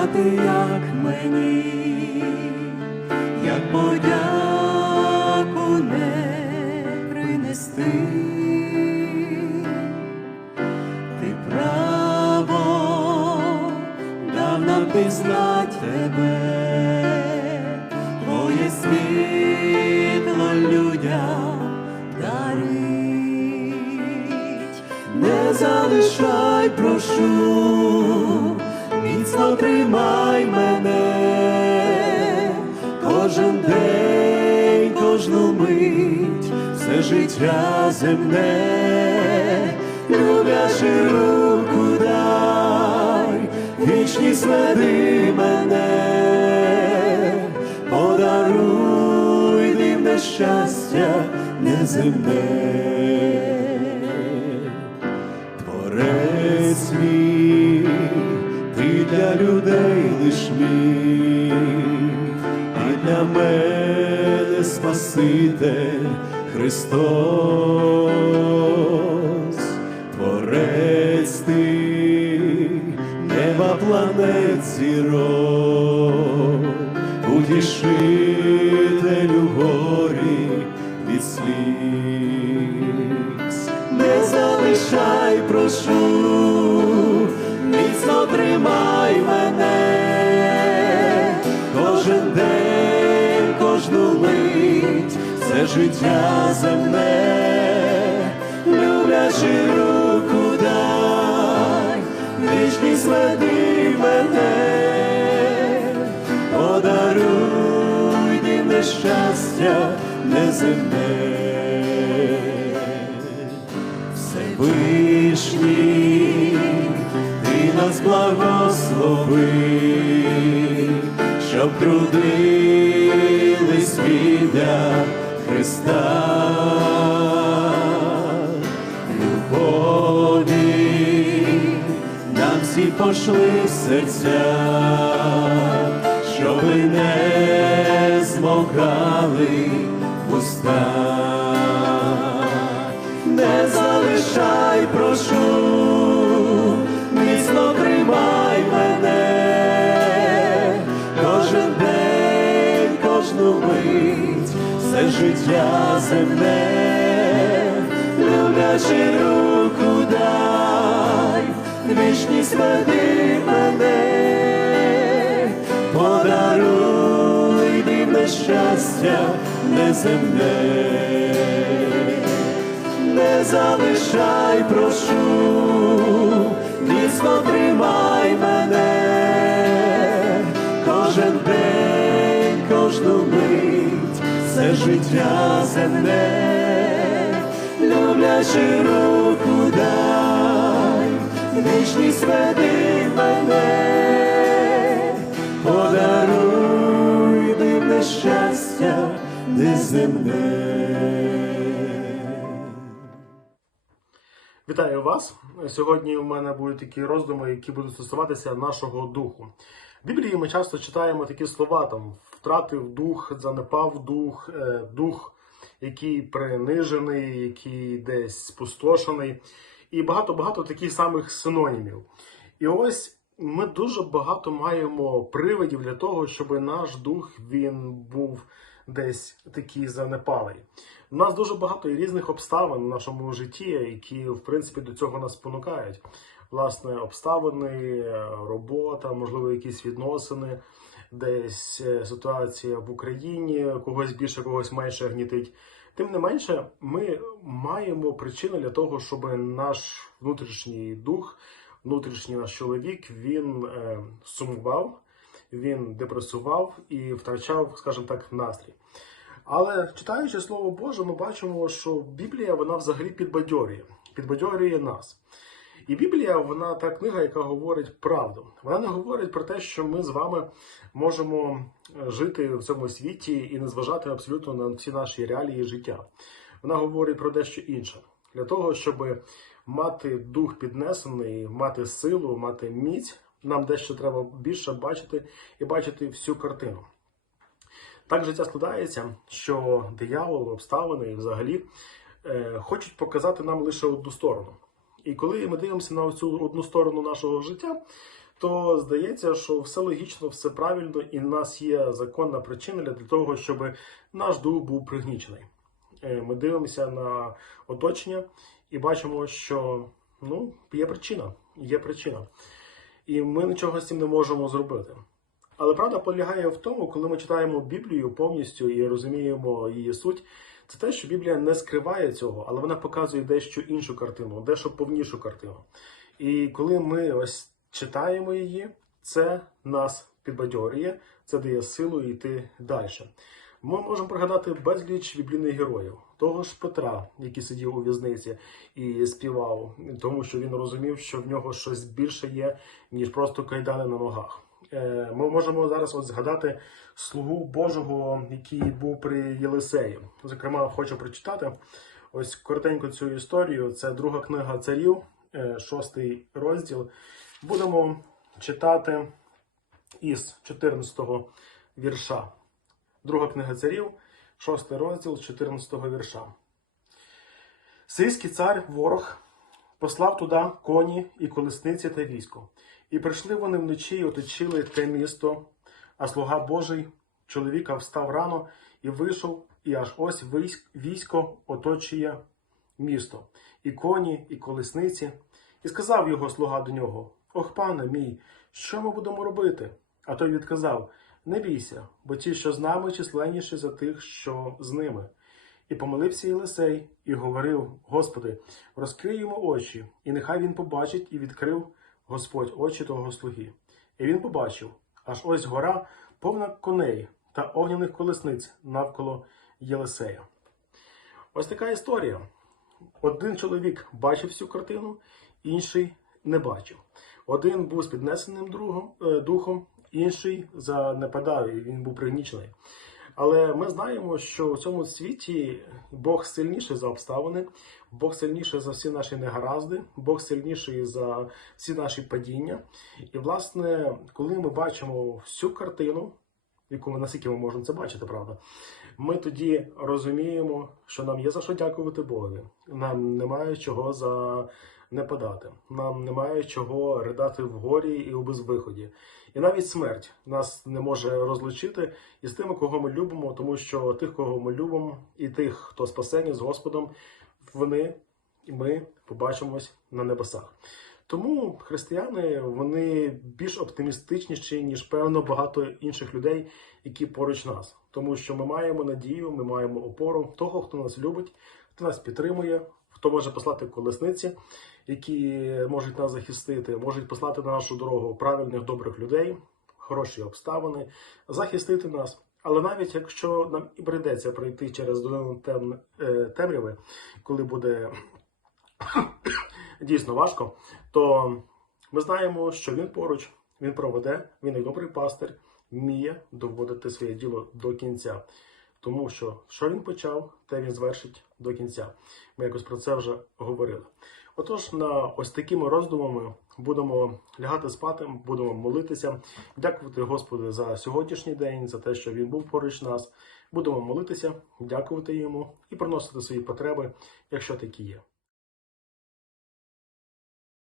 сказати, як мені, як подяку не принести. Ти право дав нам пізнать тебе, твоє світло людям дарить, не залишай, прошу, міцно тримай мене, кожен день, кожну мить, все життя земне, люблячи руку дай, вічність веди мене, подаруй дивне щастя неземне. Творець мій, для людей лиш мій, і для мене Спаситель Христос, Творець ти, неба планет зірок, утішителю горі від сліз. Не залишай, прошу, тримай мене, кожен день, кожну мить, все життя земне, люблячи руку дай, вічність веди мене, подаруй дивне щастя. Всевишній, ти нас благослови, щоб трудились біля Христа, любові нам всі пошли в серця, щоби не змовкали уста не залишай, прошу, кожну мить, все життя земне, люблячи руку дай, вічність веди мене, подаруй дивне щастя неземне. Не залишай, прошу, міцно тримай мене, кожну мить, все життя земне, люблячи руку дай, вічність веди мене, подаруй дивне щастя неземне. Вітаю вас! Сьогодні у мене будуть такі роздуми, які будуть стосуватися нашого духу. В Біблії ми часто читаємо такі слова: там втратив дух, занепав дух, е, дух, який принижений, який десь спустошений, і багато-багато таких самих синонімів. І ось ми дуже багато маємо приводів для того, щоб наш дух він був десь такий занепалий. У нас дуже багато різних обставин в нашому житті, які в принципі до цього нас спонукають. Власне, обставини, робота, можливо, якісь відносини, десь е, ситуація в Україні, когось більше, когось менше гнітить. Тим не менше, ми маємо причини для того, щоб наш внутрішній дух, внутрішній наш чоловік, він е, сумував, він депресував і втрачав, скажімо так, настрій. Але читаючи Слово Боже, ми бачимо, що Біблія вона взагалі підбадьорює, підбадьорює нас. І Біблія, вона та книга, яка говорить правду. Вона не говорить про те, що ми з вами можемо е, жити в цьому світі і не зважати абсолютно на всі наші реалії життя. Вона говорить про дещо інше. Для того, щоб мати дух піднесений, мати силу, мати міць, нам дещо треба більше бачити і бачити всю картину. Так життя складається, що диявол, обставини і взагалі е, хочуть показати нам лише одну сторону. І коли ми дивимося на цю одну сторону нашого життя, то здається, що все логічно, все правильно, і в нас є законна причина для того, щоб наш дух був пригнічений. Е, Ми дивимося на оточення і бачимо, що ну, є причина, є причина. І ми нічого з цим не можемо зробити. Але правда полягає в тому, коли ми читаємо Біблію повністю і розуміємо її суть, це те, що Біблія не скриває цього, але вона показує дещо іншу картину, дещо повнішу картину. І коли ми ось читаємо її, це нас підбадьорює, це дає силу йти далі. Ми можемо пригадати безліч біблійних героїв, того ж Петра, який сидів у в'язниці і співав, тому що він розумів, що в нього щось більше є, ніж просто кайдани на ногах. Е, Ми можемо зараз от згадати слугу Божого, який був при Єлисеї. Зокрема, хочу прочитати ось коротенько цю історію. Це друга книга царів, е, шостий розділ. Будемо читати із 14-го вірша. Друга книга царів, шостий розділ, 14-го вірша. Сирійський цар ворог послав туди коні і колесниці та військо. І прийшли вони вночі і оточили те місто, а слуга Божий чоловіка встав рано і вийшов, і аж ось військо оточує місто, і коні, і колесниці. І сказав його слуга до нього: Ох, пане мій, що ми будемо робити? А той відказав: Не бійся, бо ті, що з нами, численніші за тих, що з ними. І помолився Єлисей і говорив: Господи, розкрий йому очі, і нехай він побачить, і відкрив Господь очі того слуги. І він побачив, аж ось гора повна коней та огняних колесниць навколо Єлисея. Ось така історія. Один чоловік бачив всю картину, інший не бачив. Один був з піднесеним другом, е, духом, інший занепадав, і він був пригнічений. Але ми знаємо, що у цьому світі Бог сильніший за обставини, Бог сильніший за всі наші негаразди, Бог сильніший за всі наші падіння. І, власне, коли ми бачимо всю картину, яку ми наскільки ми можемо це бачити, правда, ми тоді розуміємо, що нам є за що дякувати Богові. Нам немає чого за не подати. Нам немає чого ридати в горі і у безвиході. І навіть смерть нас не може розлучити із тими, кого ми любимо, тому що тих, кого ми любимо, і тих, хто спасені з Господом, вони і ми побачимось на небесах. Тому християни вони більш оптимістичніші, ніж певно багато інших людей, які поруч нас. Тому що ми маємо надію, ми маємо опору того, хто нас любить, хто нас підтримує, хто може послати колесниці, які можуть нас захистити, можуть послати на нашу дорогу правильних добрих людей, хороші обставини, захистити нас. Але навіть якщо нам і прийдеться пройти через долину тем, е, темряви, коли буде дійсно важко, то ми знаємо, що він поруч, він проведе, він як добрий пастир, вміє доводити своє діло до кінця. Тому що що він почав, те він звершить до кінця. Ми якось про це вже говорили. Отож, на ось такими роздумами будемо лягати спати, будемо молитися, дякувати Господу за сьогоднішній день, за те, що він був поруч нас. Будемо молитися, дякувати йому і приносити свої потреби, якщо такі є.